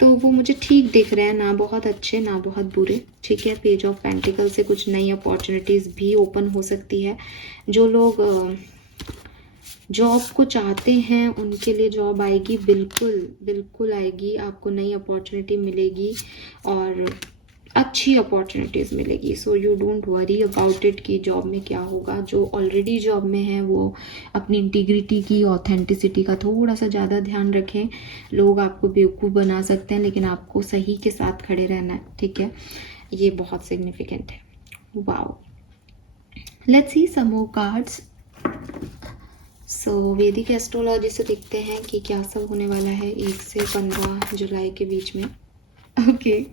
तो वो मुझे ठीक दिख रहे हैं, ना बहुत अच्छे ना बहुत बुरे, ठीक है। पेज ऑफ पेंटिकल से कुछ नई अपॉर्चुनिटीज़ भी ओपन हो सकती है। जो लोग जॉब को चाहते हैं उनके लिए जॉब आएगी, बिल्कुल बिल्कुल आएगी, आपको नई अपॉर्चुनिटी मिलेगी और अच्छी अपॉर्चुनिटीज़ मिलेगी। So you don't worry about it कि जॉब में क्या होगा। जो ऑलरेडी जॉब में है वो अपनी इंटीग्रिटी की, ऑथेंटिसिटी का थोड़ा सा ज़्यादा ध्यान रखें। लोग आपको बेवकूफ़ बना सकते हैं लेकिन आपको सही के साथ खड़े रहना है, ठीक है, ये बहुत सिग्निफिकेंट है। Wow, let's see some more cards. So वैदिक एस्ट्रोलॉजी से देखते हैं कि क्या सब होने वाला है 1 से 15 जुलाई के बीच में। ओके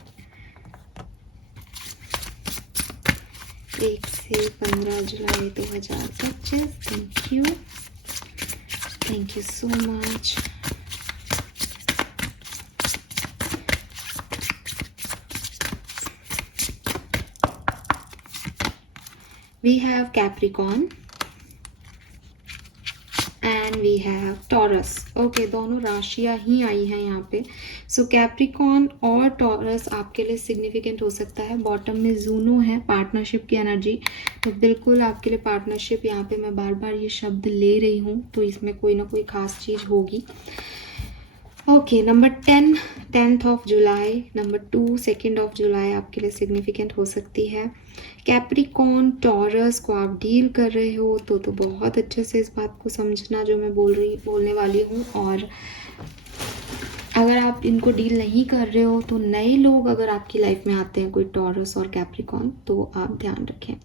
1 से 15 जुलाई 2025। Thank you so much. We have Capricorn and we have Taurus. Okay, दोनों राशियां ही आई हैं यहाँ पे। सो कैप्रिकॉर्न और टॉरस आपके लिए सिग्निफिकेंट हो सकता है। बॉटम में जूनो है, पार्टनरशिप की एनर्जी, तो बिल्कुल आपके लिए पार्टनरशिप, यहाँ पे मैं बार बार ये शब्द ले रही हूँ तो इसमें कोई ना कोई खास चीज़ होगी। Okay, number 10 10th of July, number 2 2nd of जुलाई आपके लिए सिग्निफिकेंट हो सकती है। कैप्रिकॉर्न टॉरस को आप डील कर रहे हो तो बहुत अच्छे से इस बात को समझना जो मैं बोलने वाली हूँ। और अगर आप इनको डील नहीं कर रहे हो तो नए लोग अगर आपकी लाइफ में आते हैं, कोई टॉरस और कैप्रिकॉर्न, तो आप ध्यान रखें।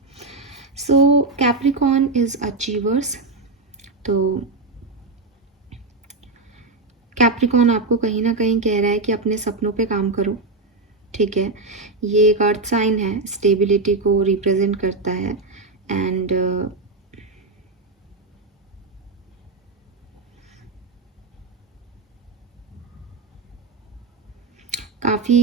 सो कैप्रिकॉर्न इज अचीवर्स, तो कैप्रिकॉर्न आपको कहीं ना कहीं कह रहा है कि अपने सपनों पे काम करो, ठीक है। ये एक अर्थ साइन है, स्टेबिलिटी को रिप्रेजेंट करता है, एंड काफ़ी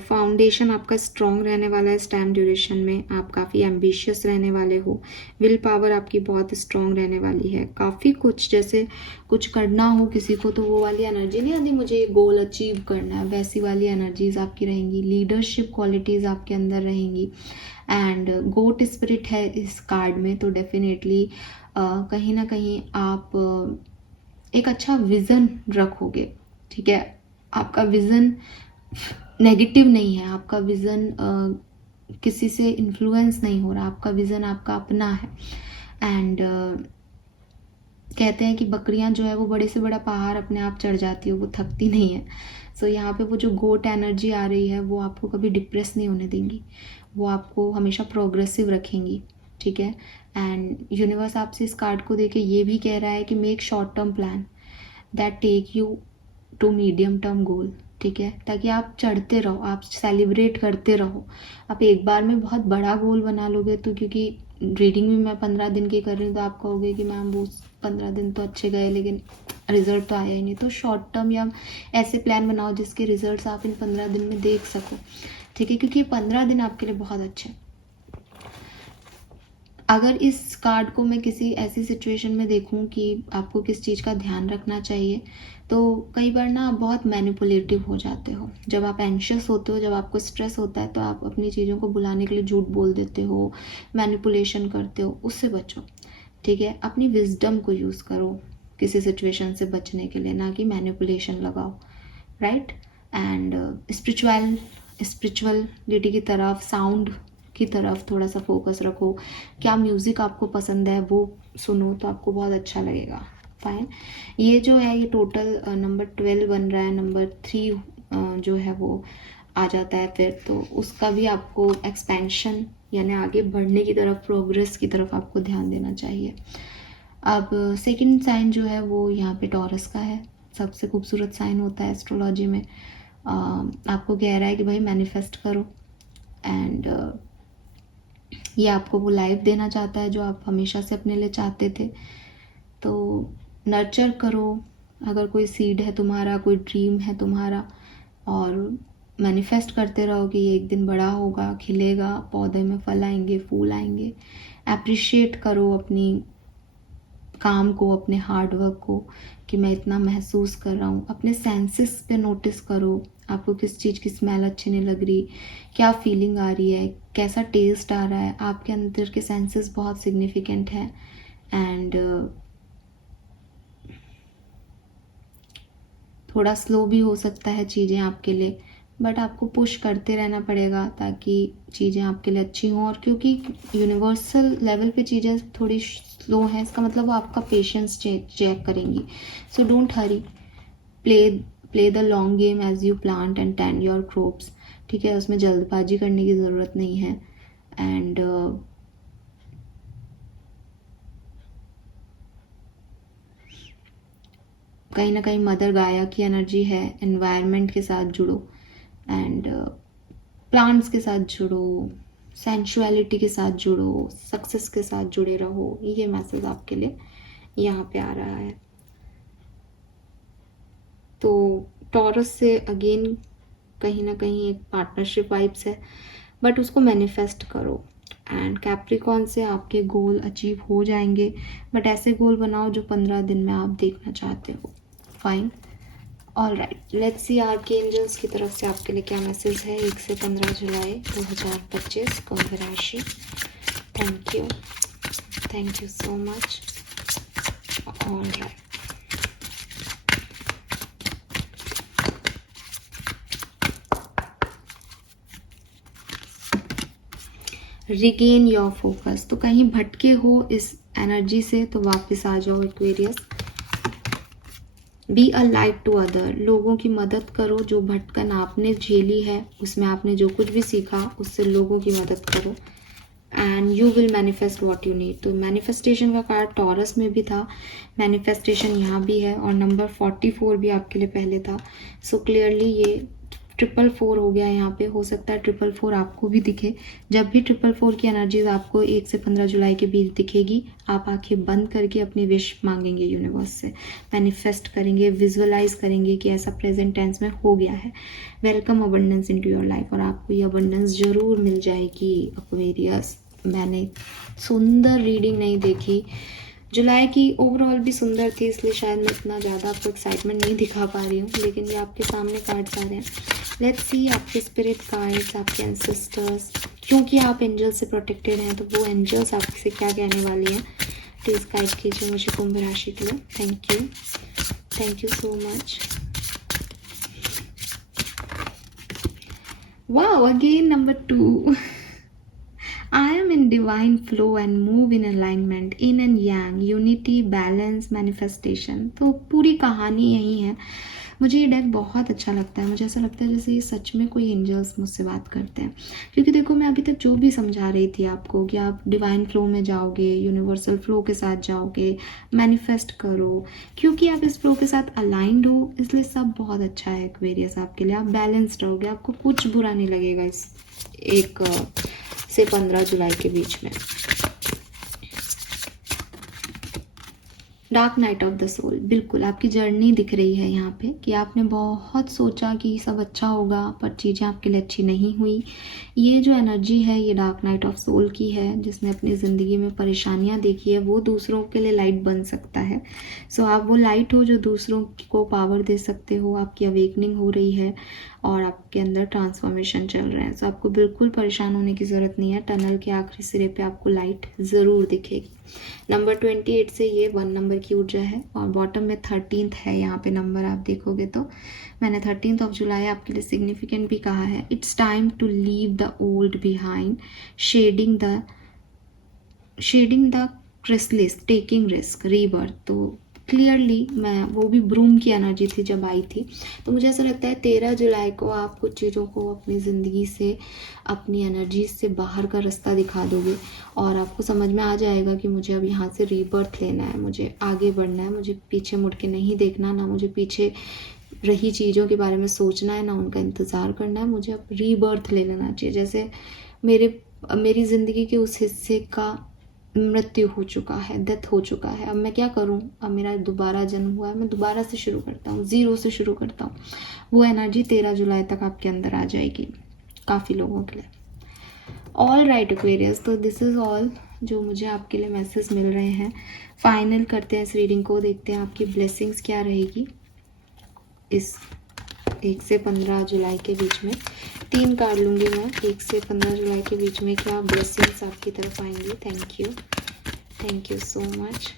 फाउंडेशन आपका स्ट्रॉन्ग रहने वाला है इस टाइम ड्यूरेशन में। आप काफ़ी एम्बिशियस रहने वाले हो, विल पावर आपकी बहुत स्ट्रॉन्ग रहने वाली है। काफ़ी कुछ, जैसे कुछ करना हो किसी को तो वो वाली एनर्जी नहीं आती मुझे ये गोल अचीव करना है, वैसी वाली एनर्जीज आपकी रहेंगी। लीडरशिप क्वालिटीज़ आपके अंदर रहेंगी। एंड गोट स्पिरिट है इस कार्ड में, तो डेफिनेटली कहीं ना कहीं आप एक अच्छा विज़न रखोगे। ठीक है, आपका विज़न नेगेटिव नहीं है, आपका विज़न किसी से इन्फ्लुएंस नहीं हो रहा, आपका विज़न आपका अपना है। एंड कहते हैं कि बकरियां जो है वो बड़े से बड़ा पहाड़ अपने आप चढ़ जाती है, वो थकती नहीं है। सो यहाँ पे वो जो गोट एनर्जी आ रही है वो आपको कभी डिप्रेस नहीं होने देंगी, वो आपको हमेशा प्रोग्रेसिव रखेंगी। ठीक है, एंड यूनिवर्स आपसे इस कार्ड को देके ये भी कह रहा है कि make short term plan that take you to medium term goal. ठीक है, ताकि आप चढ़ते रहो, आप सेलिब्रेट करते रहो। आप एक बार में बहुत बड़ा गोल बना लोगे तो, क्योंकि रीडिंग भी मैं 15 दिन की कर रही हूँ तो आप कहोगे कि मैम वो 15 दिन तो अच्छे गए लेकिन रिजल्ट तो आया ही नहीं। तो शॉर्ट टर्म या ऐसे प्लान बनाओ जिसके रिजल्ट्स आप इन 15 दिन में देख सको। ठीक है, क्योंकि 15 दिन आपके लिए बहुत अच्छे। अगर इस कार्ड को मैं किसी ऐसी सिचुएशन में देखूं कि आपको किस चीज़ का ध्यान रखना चाहिए, तो कई बार ना आप बहुत मैनिपुलेटिव हो जाते हो। जब आप एंशियस होते हो, जब आपको स्ट्रेस होता है, तो आप अपनी चीज़ों को बुलाने के लिए झूठ बोल देते हो, मैनिपुलेशन करते हो। उससे बचो। ठीक है, अपनी विजडम को यूज़ करो किसी सिचुएशन से बचने के लिए, ना कि मैनिपुलेशन लगाओ। राइट, एंड स्पिरिचुअलिटी की तरफ, साउंड की तरफ थोड़ा सा फोकस रखो। क्या म्यूज़िक आपको पसंद है वो सुनो तो आपको बहुत अच्छा लगेगा। फाइन, ये जो है ये टोटल नंबर 12 बन रहा है। नंबर 3 जो है वो आ जाता है फिर, तो उसका भी आपको एक्सपेंशन यानी आगे बढ़ने की तरफ, प्रोग्रेस की तरफ आपको ध्यान देना चाहिए। अब सेकंड साइन जो है वो यहाँ पे टॉरस का है, सबसे खूबसूरत साइन होता है एस्ट्रोलॉजी में। आपको कह रहा है कि भाई मैनिफेस्ट करो, एंड ये आपको वो लाइफ देना चाहता है जो आप हमेशा से अपने लिए चाहते थे। तो नर्चर करो, अगर कोई सीड है तुम्हारा, कोई ड्रीम है तुम्हारा, और मैनिफेस्ट करते रहो कि ये एक दिन बड़ा होगा, खिलेगा, पौधे में फल आएंगे, फूल आएंगे। एप्रिशिएट करो अपनी काम को, अपने हार्ड वर्क को, कि मैं इतना महसूस कर रहा हूँ। अपने सेंसेस पे नोटिस करो, आपको किस चीज़ की स्मेल अच्छी नहीं लग रही, क्या फीलिंग आ रही है, कैसा टेस्ट आ रहा है। आपके अंदर के सेंसेस बहुत सिग्निफिकेंट है। एंड थोड़ा स्लो भी हो सकता है चीज़ें आपके लिए, बट आपको पुश करते रहना पड़ेगा ताकि चीज़ें आपके लिए अच्छी हों। और क्योंकि यूनिवर्सल लेवल पे चीज़ें थोड़ी स्लो हैं, इसका मतलब वो आपका पेशेंस चेक करेंगी। So don't hurry, play the long game as you plant and tend your crops. ठीक है, उसमें जल्दबाजी करने की ज़रूरत नहीं है। एंड कहीं ना कहीं मदर गाया की एनर्जी है। एनवायरनमेंट के साथ जुड़ो, एंड प्लांट्स के साथ जुड़ो, सेंशुअलिटी के साथ जुड़ो, सक्सेस के साथ जुड़े रहो। ये मैसेज आपके लिए यहाँ पे आ रहा है। तो टॉरस से अगेन कहीं ना कहीं एक पार्टनरशिप वाइब्स है, बट उसको मैनिफेस्ट करो। एंड कैप्रिकॉन से आपके गोल अचीव हो जाएंगे, बट ऐसे गोल बनाओ जो 15 दिन में आप देखना चाहते हो। Fine, all right, let's see archangels की तरफ से आपके लिए क्या मैसेज है 1 से 15 जुलाई 2025 कुंभ राशि। Thank you so much. All right, regain your focus. तो कहीं भटके हो इस एनर्जी से तो वापस आ जाओ Aquarius. Be a light to other, लोगों की मदद करो। जो भटकन आपने झेली है उसमें आपने जो कुछ भी सीखा उससे लोगों की मदद करो, and you will manifest what you need. तो मैनिफेस्टेशन का कार्ड टॉरस में भी था, मैनिफेस्टेशन यहाँ भी है, और नंबर 44 भी आपके लिए पहले था। सो क्लियरली ये 444 हो गया यहाँ पे, हो सकता है 444 आपको भी दिखे। जब भी 444 की एनर्जीज आपको 1 से 15 जुलाई के बीच दिखेगी, आप आंखें बंद करके अपनी विश मांगेंगे यूनिवर्स से, मैनिफेस्ट करेंगे, विजुअलाइज करेंगे कि ऐसा प्रेजेंट टेंस में हो गया है। Welcome abundance into your life, और आपको ये अबंडेंस जरूर मिल जाएगी एक्वेरियस। मैंने सुंदर रीडिंग नहीं देखी, जुलाई की ओवरऑल भी सुंदर थी, इसलिए शायद मैं इतना ज़्यादा आपको एक्साइटमेंट नहीं दिखा पा रही हूँ, लेकिन ये आपके सामने कार्ड्स आ रहे हैं। लेट्स सी आपके स्पिरिट गाइड्स, आपके एंसेस्टर्स, क्योंकि आप एंजल से प्रोटेक्टेड हैं तो वो एंजल्स आपसे क्या कहने वाली हैं, प्लीज़ गाइड कीजिए मुझे कुंभ राशि के लिए। Thank you so much. Wow, again number 2। I am in divine flow and move in alignment, yin and yang, unity, balance, manifestation। तो पूरी कहानी यही है। मुझे ये डेक बहुत अच्छा लगता है, मुझे ऐसा लगता है जैसे ये सच में कोई एंजल्स मुझसे बात करते हैं। क्योंकि देखो, मैं अभी तक जो भी समझा रही थी आपको कि आप डिवाइन फ्लो में जाओगे, यूनिवर्सल फ्लो के साथ जाओगे, मैनिफेस्ट करो, क्योंकि आप इस फ्लो के साथ अलाइंड हो, इसलिए सब बहुत अच्छा है एक्वेरियस आपके लिए। आप बैलेंस्ड रहोगे, आपको कुछ बुरा नहीं लगेगा इस 1 से 15 जुलाई के बीच में। Dark night of the soul, बिल्कुल आपकी जर्नी दिख रही है यहाँ पे कि आपने बहुत सोचा कि सब अच्छा होगा, पर चीज़ें आपके लिए अच्छी नहीं हुई। ये जो एनर्जी है ये डार्क नाइट ऑफ सोल की है, जिसने अपनी ज़िंदगी में परेशानियाँ देखी है, वो दूसरों के लिए लाइट बन सकता है। सो आप वो लाइट हो जो दूसरों को पावर दे सकते हो। आपकी अवेकनिंग हो रही है और आपके अंदर ट्रांसफॉर्मेशन चल रहा है। सो आपको बिल्कुल परेशान होने की ज़रूरत नहीं है, टनल के आखिरी सिरे पे आपको लाइट ज़रूर दिखेगी। नंबर 28 से ये 1 नंबर की ऊर्जा है, और बॉटम में 13th है यहाँ पे नंबर, आप देखोगे तो मैंने 13th ऑफ जुलाई आपके लिए सिग्निफिकेंट भी कहा है। It's time to leave the old behind, shedding the chrysalis, taking risk, rebirth. तो क्लियरली मैं, वो भी ब्रूम की एनर्जी थी जब आई थी। तो मुझे ऐसा लगता है 13 जुलाई को आप कुछ चीज़ों को अपनी ज़िंदगी से, अपनी एनर्जी से बाहर का रास्ता दिखा दोगे, और आपको समझ में आ जाएगा कि मुझे अब यहाँ से रीबर्थ लेना है, मुझे आगे बढ़ना है, मुझे पीछे मुड़ के नहीं देखना, ना मुझे पीछे रही चीज़ों के बारे में सोचना है, ना उनका इंतज़ार करना है, मुझे अब रीबर्थ ले लेना चाहिए। जैसे मेरी ज़िंदगी के उस हिस्से का मृत्यु हो चुका है, डेथ हो चुका है, अब मैं क्या करूं, अब मेरा दोबारा जन्म हुआ है, मैं दोबारा से शुरू करता हूँ, 0 से शुरू करता हूँ। वो एनर्जी 13 जुलाई तक आपके अंदर आ जाएगी काफ़ी लोगों के लिए। ऑल राइट एक्वेरियस, तो दिस इज़ ऑल जो मुझे आपके लिए मैसेज मिल रहे हैं। फाइनल करते हैं इस रीडिंग को, देखते हैं आपकी ब्लेसिंग्स क्या रहेगी इस 1 से 15 जुलाई के बीच में। 3 कार्ड लूँगी मैं, 1 से 15 जुलाई के बीच में क्या ब्लेसिंग्स आपकी तरफ आएंगी। Thank you so much.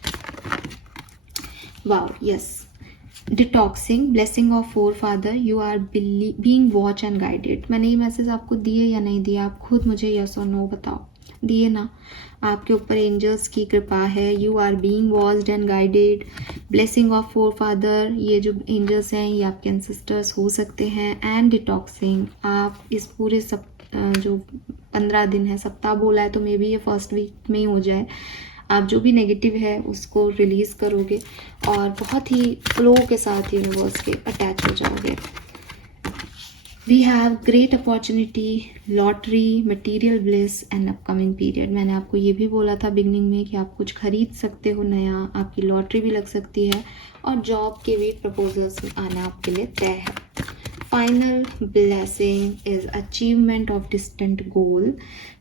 Wow, yes, detoxing, blessing of forefather, you are being watch and guided. मैंने ये मैसेज आपको दिए या नहीं दिए, आप खुद मुझे यस और नो बताओ। दिए ना? आपके ऊपर एंजल्स की कृपा है, you are being watched and guided, blessing of forefather, ये जो एंजल्स हैं ये आपके एंसेस्टर्स हो सकते हैं, एंड डिटॉक्सिंग, आप इस पूरे जो 15 दिन है, सप्ताह बोला है तो मे बी ये फर्स्ट वीक में ही हो जाए, आप जो भी नेगेटिव है उसको रिलीज़ करोगे और बहुत ही फ्लो के साथ यूनिवर्स के अटैच हो जाओगे। We have great opportunity, lottery, material bliss and upcoming period. मैंने आपको ये भी बोला था बिगनिंग में कि आप कुछ खरीद सकते हो नया, आपकी लॉटरी भी लग सकती है, और जॉब के भी प्रपोजल्स आना आपके लिए तय है। Final blessing is achievement of distant goal,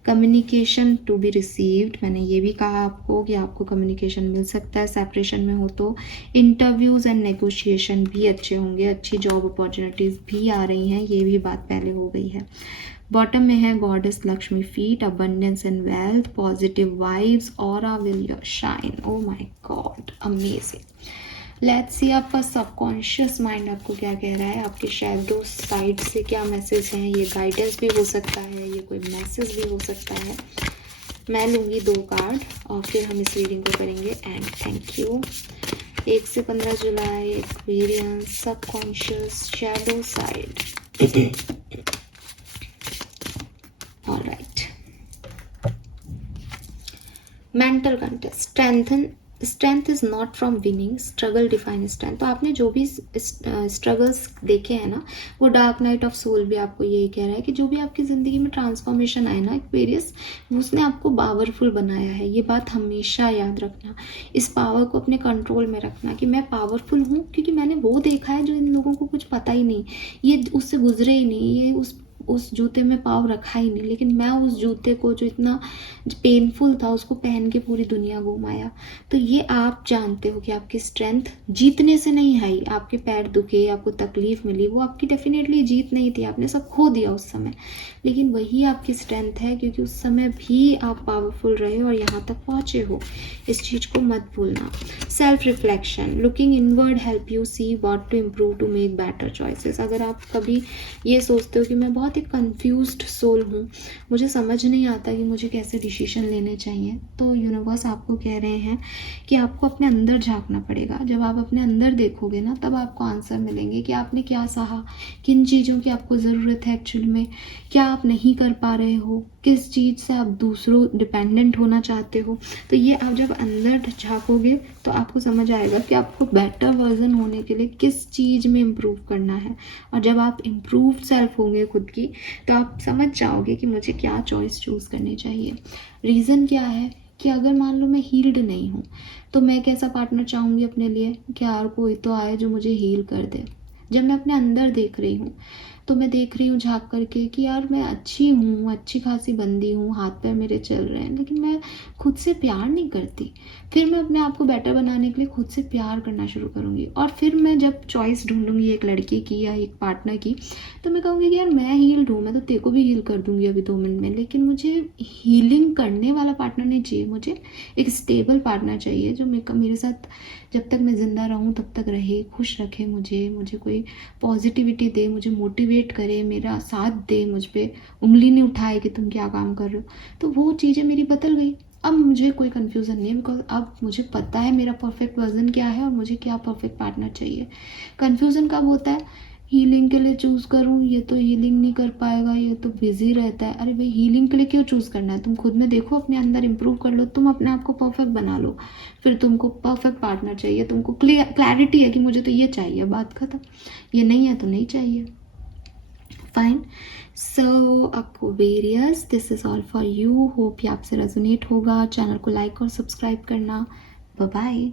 communication to be received. मैंने ये भी कहा आपको कि आपको कम्युनिकेशन मिल सकता है सेपरेशन में हो तो। इंटरव्यूज़ एंड नेगोशिएशन भी अच्छे होंगे, अच्छी जॉब अपॉर्चुनिटीज़ भी आ रही हैं, ये भी बात पहले हो गई है। बॉटम में है goddess Lakshmi feet, abundance and wealth, positive vibes, aura will your shine. Oh my God, amazing. Let's see आपका सबकॉन्शियस माइंड आपको क्या कह रहा है, आपके शैडो साइड से क्या मैसेज हैं। ये गाइडेंस भी हो सकता है, ये कोई मैसेज भी हो सकता है। मैं लूँगी 2 कार्ड और फिर हम इस रीडिंग को करेंगे एंड थैंक यू। 1 से 15 जुलाई, experience, subconscious, shadow side. Alright, mental contest, strengthen strength is not from winning, struggle define strength. तो आपने जो भी स्ट्रगल्स देखे हैं ना, वो डार्क नाइट ऑफ सोल भी आपको यही कह रहा है कि जो भी आपकी ज़िंदगी में ट्रांसफॉर्मेशन आए ना एक्वेरियस, उसने आपको पावरफुल बनाया है। ये बात हमेशा याद रखना, इस पावर को अपने कंट्रोल में रखना कि मैं पावरफुल हूँ क्योंकि मैंने वो देखा है जो इन लोगों को कुछ पता ही नहीं, ये उससे गुजरे ही नहीं, ये उस जूते में पाँव रखा ही नहीं, लेकिन मैं उस जूते को जो इतना पेनफुल था उसको पहन के पूरी दुनिया घुमाया। तो ये आप जानते हो कि आपकी स्ट्रेंथ जीतने से नहीं आई, आपके पैर दुखे, आपको तकलीफ मिली, वो आपकी डेफिनेटली जीत नहीं थी, आपने सब खो दिया उस समय, लेकिन वही आपकी स्ट्रेंथ है क्योंकि उस समय भी आप पावरफुल रहे और यहाँ तक पहुँचे हो। इस चीज़ को मत भूलना। Self reflection, looking inward help you see what to improve to make better choices. अगर आप कभी ये सोचते हो कि मैं बहुत एक कन्फ्यूज्ड सोल हूँ, मुझे समझ नहीं आता कि मुझे कैसे डिसीजन लेने चाहिए, तो यूनिवर्स आपको कह रहे हैं कि आपको अपने अंदर झांकना पड़ेगा। जब आप अपने अंदर देखोगे ना, तब आपको आंसर मिलेंगे कि आपने क्या सहा, किन चीज़ों की आपको ज़रूरत है एक्चुअल में, क्या आप नहीं कर पा रहे हो, किस चीज़ से आप दूसरों डिपेंडेंट होना चाहते हो। तो ये आप जब अंदर झांकोगे तो आपको समझ आएगा कि आपको बेटर वर्जन होने के लिए किस चीज़ में इम्प्रूव करना है। और जब आप इम्प्रूव सेल्फ होंगे खुद की, तो आप समझ जाओगे कि मुझे क्या चॉइस चूज़ करनी चाहिए। रीज़न क्या है कि अगर मान लो मैं हील्ड नहीं हूँ, तो मैं कैसा पार्टनर चाहूँगी अपने लिए कि यार कोई तो आए जो मुझे हील कर दे। जब मैं अपने अंदर देख रही हूँ, तो मैं देख रही हूँ झाँक करके कि यार मैं अच्छी हूँ, अच्छी खासी बंदी हूँ, हाथ पैर मेरे चल रहे हैं, लेकिन मैं खुद से प्यार नहीं करती। फिर मैं अपने आप को बेटर बनाने के लिए खुद से प्यार करना शुरू करूँगी, और फिर मैं जब चॉइस ढूंढूंगी एक लड़की की या एक पार्टनर की, तो मैं कहूँगी कि यार मैं हील्ड हूँ, मैं तो तेरे को भी हील कर दूँगी अभी 2 मिनट में, लेकिन मुझे हीलिंग करने वाला पार्टनर नहीं चाहिए, मुझे एक स्टेबल पार्टनर चाहिए जो मेरे साथ जब तक मैं ज़िंदा रहूँ तब तक रहे, खुश रखे मुझे कोई पॉजिटिविटी दे, मुझे मोटिवेट करे, मेरा साथ दे, मुझ पे उंगली नहीं उठाए कि तुम क्या काम कर रहे हो। तो वो चीज़ें मेरी बदल गई। अब मुझे कोई कन्फ्यूज़न नहीं है, बिकॉज अब मुझे पता है मेरा परफेक्ट वर्जन क्या है और मुझे क्या परफेक्ट पार्टनर चाहिए। कन्फ्यूज़न कब होता है, हीलिंग के लिए चूज़ करूँ, ये तो हीलिंग नहीं कर पाएगा, ये तो बिजी रहता है। अरे भाई, हीलिंग के लिए क्यों चूज़ करना है? तुम खुद में देखो, अपने अंदर इंप्रूव कर लो, तुम अपने आप को परफेक्ट बना लो। फिर तुमको परफेक्ट पार्टनर चाहिए, तुमको क्लैरिटी है कि मुझे तो ये चाहिए, बात खत्म। ये नहीं है तो नहीं चाहिए। Fine. So Aquarius, this is all for you. Hope ये आपसे रेजोनेट होगा। चैनल को लाइक और सब्सक्राइब करना। Bye bye.